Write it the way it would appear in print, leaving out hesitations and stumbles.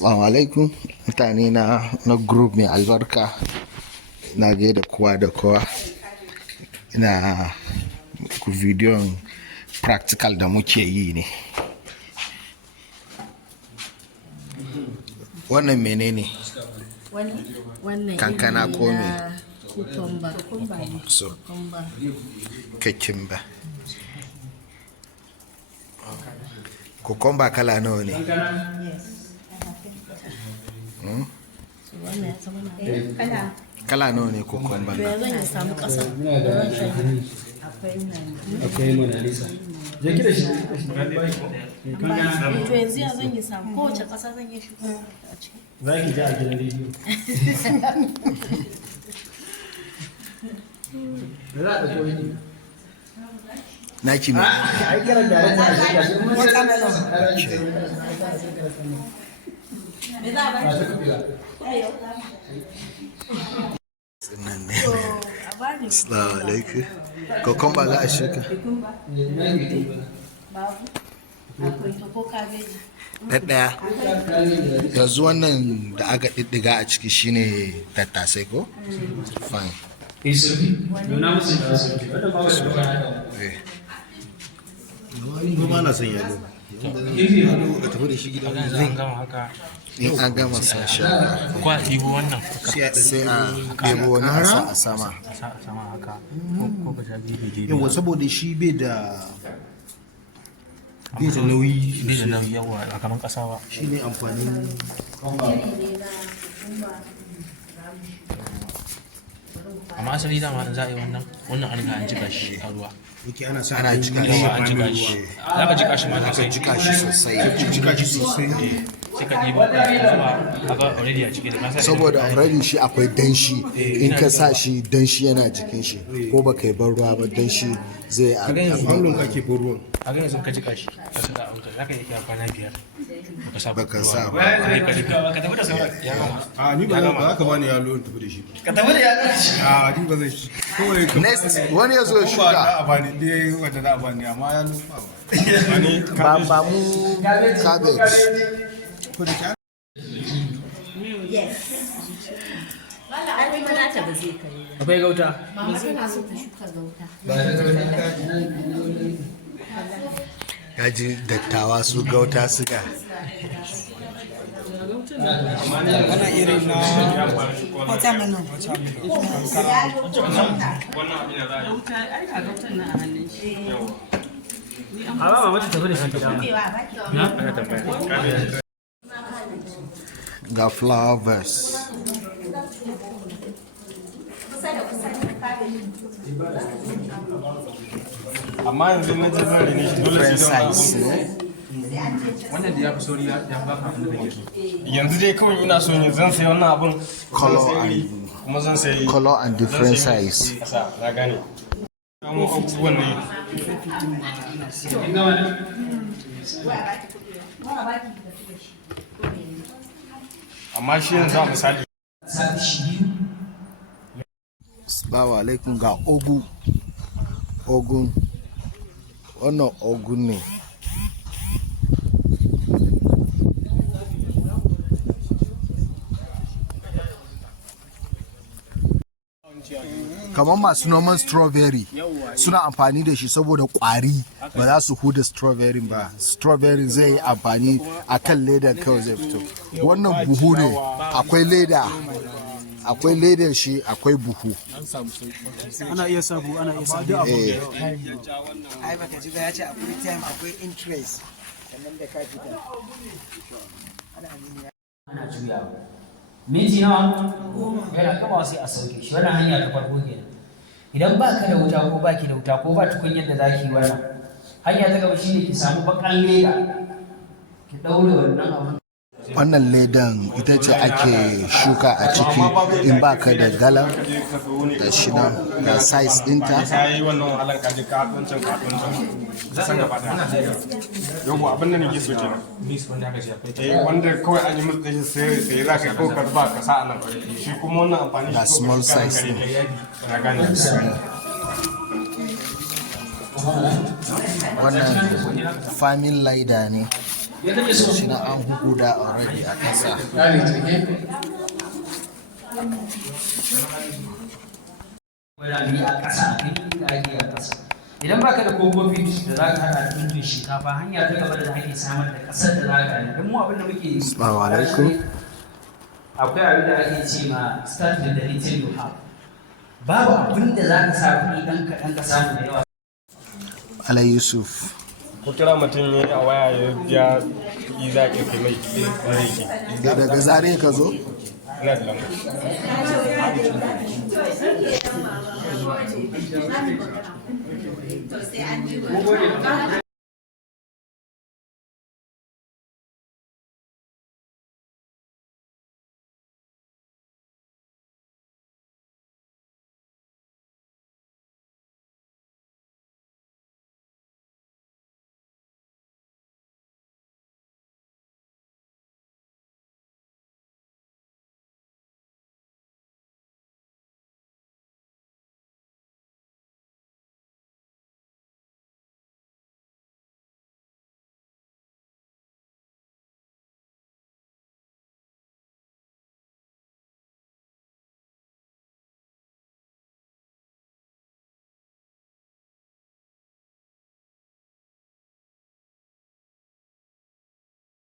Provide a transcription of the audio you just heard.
Assalamu alaikum mutane na group mai albarka, na gaida kowa da kowa. Ina ku bidiyon practical da muke yi ne. Wannan menene? Wannan kankana ko me? Cucumber. So, cucumber. Cucumber kala nawa ne? Kala nawa ne cucumber? Zan yi samu ƙasa. Akwai Mona Lisa. Je ki da shi. To yanzu ya zan yi samu kowace ƙasa zan yi shuka a ciki. Za ki ji a gidan rediyo. Da za a ɗauko wani. Naki ne? Ai kiran da ya ta shi gashi mun wata melon. Me za a ba Nan ne. Assalamu alaikum. Cucumber za a shuka? babu. Akwai ta ko kabeji. Ɗaya. Yanzu wannan da aka ɗiɗɗiga a ciki shine tattasai ko? Fine. Nuna musu da wasu. Wannan ba su da Wani goma na son yalo. Yalo a tafi da shi gidan Zan gama haka. In an gama sa shi Kwa ɗibo wannan. sai a ɗebo wani a sa a sama. Sama haka. Ko ka jabi bai yawa saboda shi bai da nauyi. Bai da nauyi yawa a kaman ƙasa ba. Shi ne amfanin Amma asali dama in za a yi wannan an riga an jika shi a ruwa. yake ana sa Ana jika shi. Yawa an jika shi. Za ka jika shi ma Aka sosai. jika shi sosai. jika shi sosai. Sai ka ɗibo ka zuba haka already a ciki da ka sa Saboda already shi akwai danshi, in ka sa shi danshi yana jikin shi, ko baka yi ban ruwa ba danshi zai Kwallon ka ke ruwan. a ga yanzu ka jika shi ka saka a wuta za ka iya kira kwana 5 baka sa ba. sai ka jika ka tafi da sauran ya gama. A ni ba za ka bani yalo in tafi da shi. Ka tafi da ya shi. A ni ba zai shi. Kawai ka Next wani ya zo ya ba shuka. a bani dai wanda za a bani amma yalo ba. Ba mu cabbage. Ko da ka Ai kuma nata ba zai kai ba. Akwai gauta. Mama tana so ta shuka gauta. Kaji dattawa su gauta suka. ana irin na watermelon. A ba mama ta tafi da shi gida. Ga flowers. amma yanzu na ji zan rene shi dole Different sai size. Wannan da ya fi sauri ya baka abin da kake so. yanzu dai kawai ina so ne zan sayi wannan abun kuma zan sayi Color and different size. kasa na gane kuma abubuwan ne amma shi yanzu a misali Assalamu alaikum ga ogun. Wannan ogun ne. Kamar masu noman strawberry suna amfani da shi saboda kwari ba za su huda strawberry ba. Strawberry zai yi amfani a kan leda kawai zai fito. Wannan buhu ne, akwai leda. Akwai ledar shi, akwai buhu. Ana iya sabu, ana iya sabu. Ai baka ji ba ya ce akwai time akwai interest sannan da ka fita. Ana juyawa minti nawa yana kama sai a sauke shi wannan hanya ta farko kenan idan ba ka da wuta ko baki da wuta ko ba tukunyar da zaki yi wannan hanya ta gaba shine ki samu bakan leda ki daure wannan abun. Wannan ledan ita ce ake shuka a ciki in ba ka da galan da shi nan ga size ɗinta. ka yi wannan wahalar ka ji katuncin ta san gaba daya yau abin da nake so kenan wanda kawai an yi musu da shi sai za ka kawai ka zuba ka sa a nan shi kuma wannan amfani Ga small size ne. na gane Wannan farming lighter ne. ya kake so shi na an huda already a ƙasa. wani a ƙasa a kan inda ake a ƙasa idan baka da kofofi da za ka haɗa tuntun shinkafa hanya ta gaba da ake samar da ƙasar da za ka yi don mu abin da muke yi Assalamu alaikum. akwai abin da ake ce ma start with the little you have babu abin da za ka sa kuɗi ɗan kaɗan ka samu da yawa. Ala Yusuf. ko kira mutum ya a waya ya biya kuɗi za a ƙirƙi mai kuɗi Daga zare ka zo? ina da lamar To sai an ji